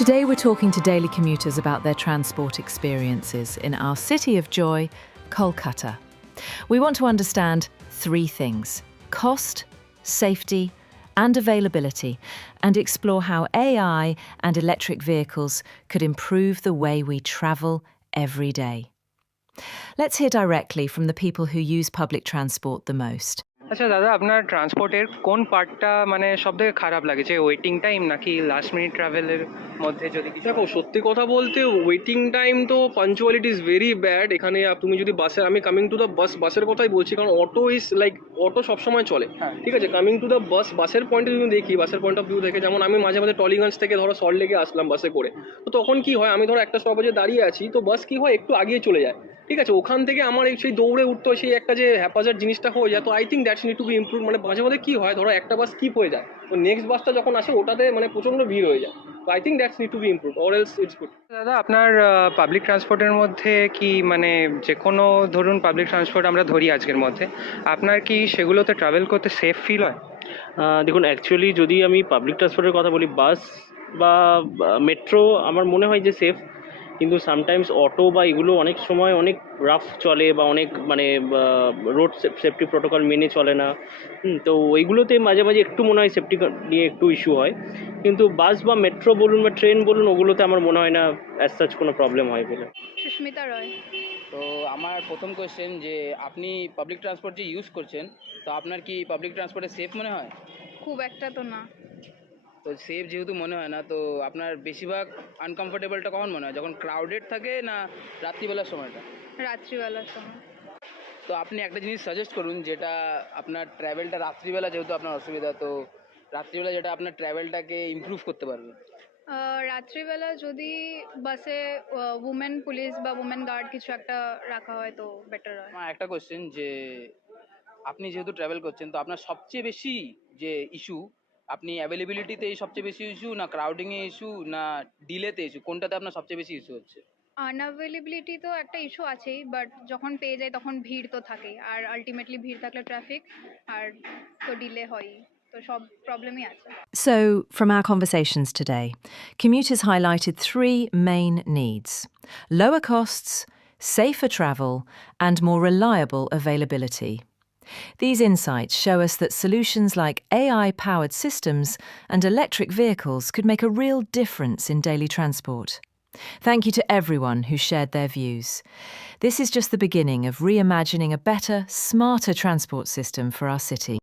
Today we're talking to daily commuters about their transport experiences in our city of joy, Kolkata. We want to understand three things: cost, safety, and availability, and explore how AI and electric vehicles could improve the way we travel every day. Let's hear directly from the people who use public transport the most. আচ্ছা দাদা, আপনার ট্রান্সপোর্টের কোন পার্টটা মানে সবথেকে খারাপ লাগে, যে ওয়েটিং টাইম নাকি লাস্ট মিনিট ট্রাভেলের মধ্যে যদি কিছু? দেখো, সত্যি কথা বলতে ওয়েটিং টাইম তো পাঞ্চুয়ালিটি ইজ ভেরি ব্যাড এখানে। তুমি যদি বাসে, আমি কামিং টু দ্য বাসের কথাই বলছি, কারণ অটো ইজ লাইক, অটো সবসময় চলে। হ্যাঁ। ঠিক আছে, কামিং টু দ্য বাসের পয়েন্ট অফ ভিউ দেখি, বাসের পয়েন্ট অফ ভিউ দেখে, যেমন আমি মাঝে মাঝে টলিগঞ্জ থেকে ধরো সল্টলেকে আসলাম বাসে করে, তো তখন কি হয়, আমি ধরো একটা স্টপেজে দাঁড়িয়ে আছি, তো বাস কি হয় একটু আগিয়ে চলে যায়। ঠিক আছে, ওখান থেকে আমার সেই দৌড়ে উঠতে হয়, সেই একটা যে হ্যাপাজার জিনিসটা হয়ে যায়। তো I think that's need to be improve. মানে মাঝে মাঝে কি হয়, ধরো একটা বাস স্কিপ হয়ে যায়, তো নেক্সট বাসটা যখন আসে ওটাতে মানে প্রচণ্ড ভিড় হয়ে যায়। তো I think that's need to be improve, or else it's good. দাদা, আপনার পাবলিক ট্রান্সপোর্টের মধ্যে কি মানে যে কোনো ধরুন পাবলিক ট্রান্সপোর্ট আমরা ধরি আজকের মধ্যে, আপনার কি সেগুলোতে ট্রাভেল করতে সেফ ফিল হয়? দেখুন, অ্যাকচুয়ালি যদি আমি পাবলিক ট্রান্সপোর্টের কথা বলি, বাস বা মেট্রো আমার মনে হয় যে সেফ, কিন্তু সামটাইমস অটো বা এগুলো অনেক সময় অনেক রাফ চলে বা অনেক মানে রোড সেফটি প্রোটোকল মেনে চলে না। তো ওইগুলোতে মাঝে মাঝে একটু মনে হয় সেফটি নিয়ে একটু ইস্যু হয়, কিন্তু বাস বা মেট্রো বলুন বা ট্রেন বলুন, ওগুলোতে আমার মনে হয় না অ্যাজ সাচ কোনো প্রবলেম হয় বলে। সুস্মিতা রয়। তো আমার প্রথম কোয়েশ্চেন, যে আপনি পাবলিক ট্রান্সপোর্ট যে ইউজ করছেন, তো আপনার কি পাবলিক ট্রান্সপোর্টে সেফ মনে হয়? খুব একটা তো না। তো সেফ যেহেতু মনে হয় না, তো আপনার বেশিরভাগ আনকমফোর্টেবলটা কখন মনে হয়, যখন ক্রাউডেড থাকে না রাত্রিবেলার সময়টা? রাত্রিবেলার সময়। তো আপনি একটা জিনিস সাজেস্ট করুন, যেটা আপনার ট্র্যাভেলটা রাত্রিবেলা, যেহেতু আপনার অসুবিধা, তো রাত্রিবেলা যেটা আপনার ট্র্যাভেলটাকে ইমপ্রুভ করতে পারবে। রাত্রিবেলা যদি বাসে উমেন পুলিশ বা উমেন গার্ড কিছু একটা রাখা হয় তো বেটার হয়। আমার একটা কোয়েশ্চেন, যে আপনি যেহেতু ট্রাভেল করছেন, তো আপনার সবচেয়ে বেশি যে ইস্যু, আপনি অ্যাভেলেবিলিটিতে সবচেয়ে বেশি ইস্যু, না ক্রাউডিংয়ে ইস্যু, না ডিলেতে ইস্যু, কোনটাতে আপনার সবচেয়ে বেশি ইস্যু হচ্ছে? আনঅ্যাভেলেবিলিটি তো একটা ইস্যু আছেই, বাট যখন পেয়ে যাই তখন ভিড় তো থাকেই, আর আলটিমেটলি ভিড় থাকলে ট্রাফিক, আর তো ডিলে হয়ই, তো সব প্রবলেমই আছে। So, from our conversations today, commuters highlighted three main needs: lower costs, safer travel, and more reliable availability. These insights show us that solutions like AI-powered systems and electric vehicles could make a real difference in daily transport. Thank you to everyone who shared their views. This is just the beginning of reimagining a better, smarter transport system for our city.